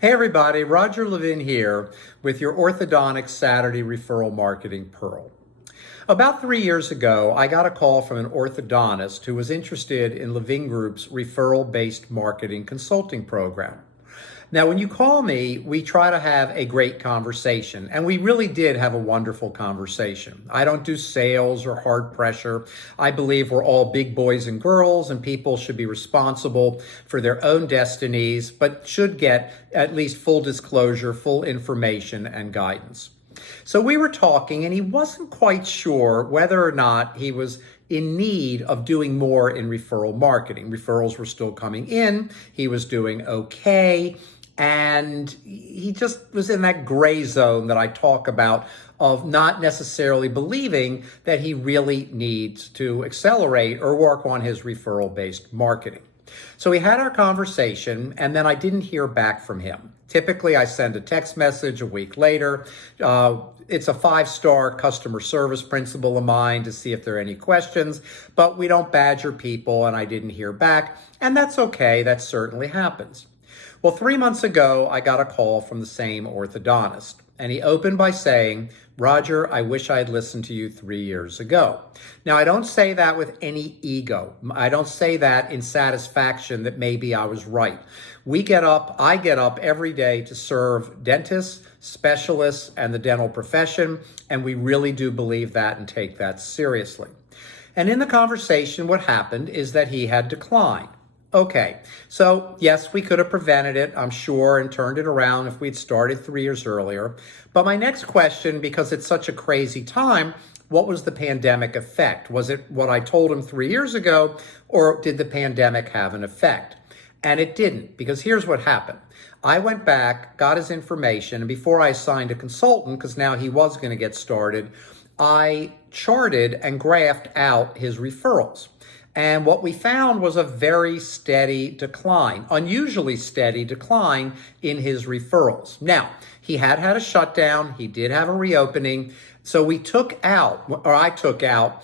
Hey everybody, Roger Levin here with your Orthodontic Saturday Referral Marketing Pearl. About 3 years ago, I got a call from an orthodontist who was interested in Levin Group's referral-based marketing consulting program. Now, when you call me, we try to have a great conversation, and we really did have a wonderful conversation. I don't do sales or hard pressure. I believe we're all big boys and girls, and people should be responsible for their own destinies, but should get at least full disclosure, full information, and guidance. So we were talking, and he wasn't quite sure whether or not he was in need of doing more in referral marketing. Referrals were still coming in. He was doing okay. And he just was in that gray zone that I talk about of not necessarily believing that he really needs to accelerate or work on his referral-based marketing. So we had our conversation, and then I didn't hear back from him. Typically, I send a text message a week later. It's a 5-star customer service principle of mine to see if there are any questions, but we don't badger people, and I didn't hear back, and that's okay. That certainly happens. Well, 3 months ago, I got a call from the same orthodontist, and he opened by saying, "Roger, I wish I had listened to you 3 years ago." Now, I don't say that with any ego. I don't say that in satisfaction that maybe I was right. I get up every day to serve dentists, specialists, and the dental profession, and we really do believe that and take that seriously. And in the conversation, what happened is that he had declined. Okay, so yes, we could have prevented it, I'm sure, and turned it around if we'd started 3 years earlier. But my next question, because it's such a crazy time, what was the pandemic effect? Was it what I told him 3 years ago, or did the pandemic have an effect? And it didn't, because here's what happened. I went back, got his information, and before I assigned a consultant, because now he was going to get started, I charted and graphed out his referrals. And what we found was a very steady decline, unusually steady decline in his referrals. Now, he had a shutdown. He did have a reopening. So I took out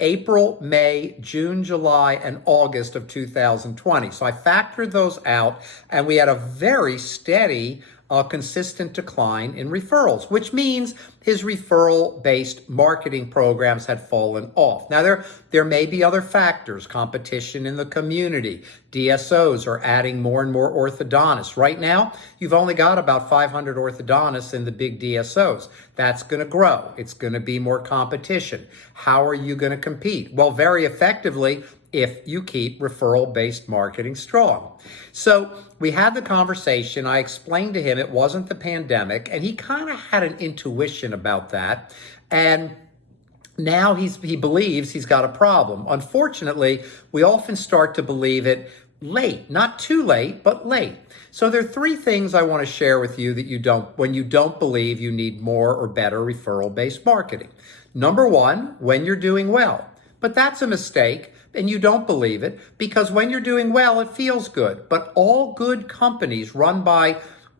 April, May, June, July, and August of 2020. So I factored those out, and we had a very steady consistent decline in referrals, which means his referral-based marketing programs had fallen off. Now, there may be other factors, competition in the community. DSOs are adding more and more orthodontists. Right now, you've only got about 500 orthodontists in the big DSOs. That's going to grow. It's going to be more competition. How are you going to compete? Well, very effectively, if you keep referral-based marketing strong. So we had the conversation. I explained to him it wasn't the pandemic, and he kind of had an intuition about that. And now he believes he's got a problem. Unfortunately, we often start to believe it late, not too late, but late. So there are 3 things I want to share with you that when you don't believe you need more or better referral-based marketing. Number 1, when you're doing well. But that's a mistake, and you don't believe it, because when you're doing well, it feels good. But all good companies run by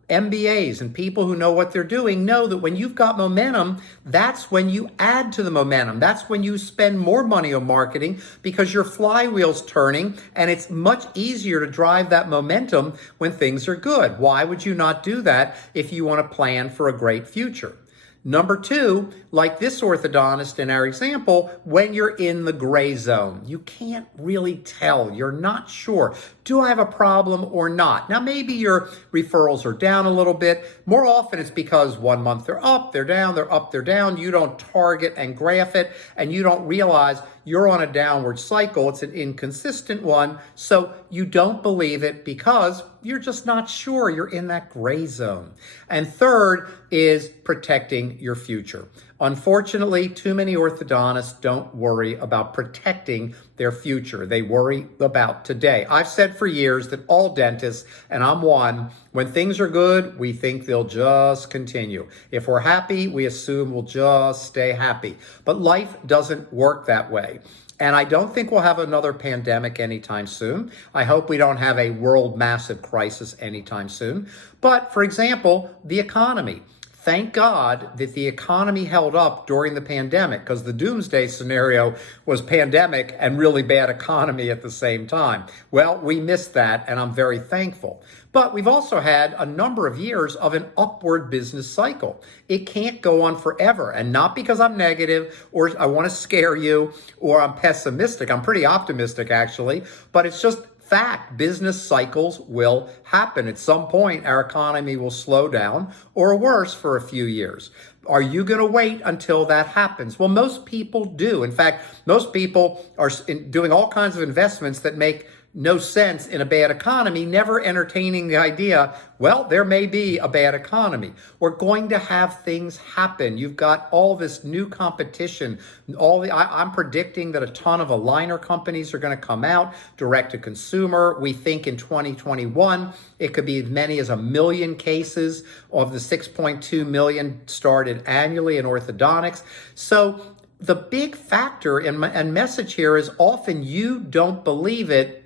MBAs and people who know what they're doing know that when you've got momentum, that's when you add to the momentum. That's when you spend more money on marketing, because your flywheel's turning, and it's much easier to drive that momentum when things are good. Why would you not do that if you want to plan for a great future? Number 2, like this orthodontist in our example, when you're in the gray zone, you can't really tell. You're not sure. Do I have a problem or not? Now, maybe your referrals are down a little bit. More often, it's because 1 month they're up, they're down, they're up, they're down. You don't target and graph it, and you don't realize you're on a downward cycle. It's an inconsistent one, so you don't believe it because you're just not sure. You're in that gray zone. And third is protecting your future. Unfortunately, too many orthodontists don't worry about protecting their future. They worry about today. I've said for years that all dentists, and I'm one, when things are good, we think they'll just continue. If we're happy, we assume we'll just stay happy. But life doesn't work that way. And I don't think we'll have another pandemic anytime soon. I hope we don't have a world massive crisis anytime soon. But for example, the economy. Thank God that the economy held up during the pandemic, because the doomsday scenario was pandemic and really bad economy at the same time. Well, we missed that, and I'm very thankful. But we've also had a number of years of an upward business cycle. It can't go on forever, and not because I'm negative or I want to scare you or I'm pessimistic. I'm pretty optimistic, actually, but it's just fact. Business cycles will happen. At some point, our economy will slow down, or worse, for a few years. Are you going to wait until that happens? Well, most people do. In fact, most people are doing all kinds of investments that make no sense in a bad economy, never entertaining the idea, well, there may be a bad economy. We're going to have things happen. You've got all this new competition. I'm predicting that a ton of aligner companies are going to come out direct to consumer. We think in 2021, it could be as many as 1 million cases of the 6.2 million started annually in orthodontics. So the big factor and message here is often you don't believe it,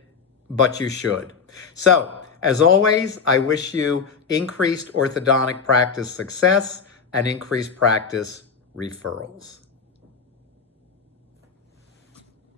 but you should. So, as always, I wish you increased orthodontic practice success and increased practice referrals.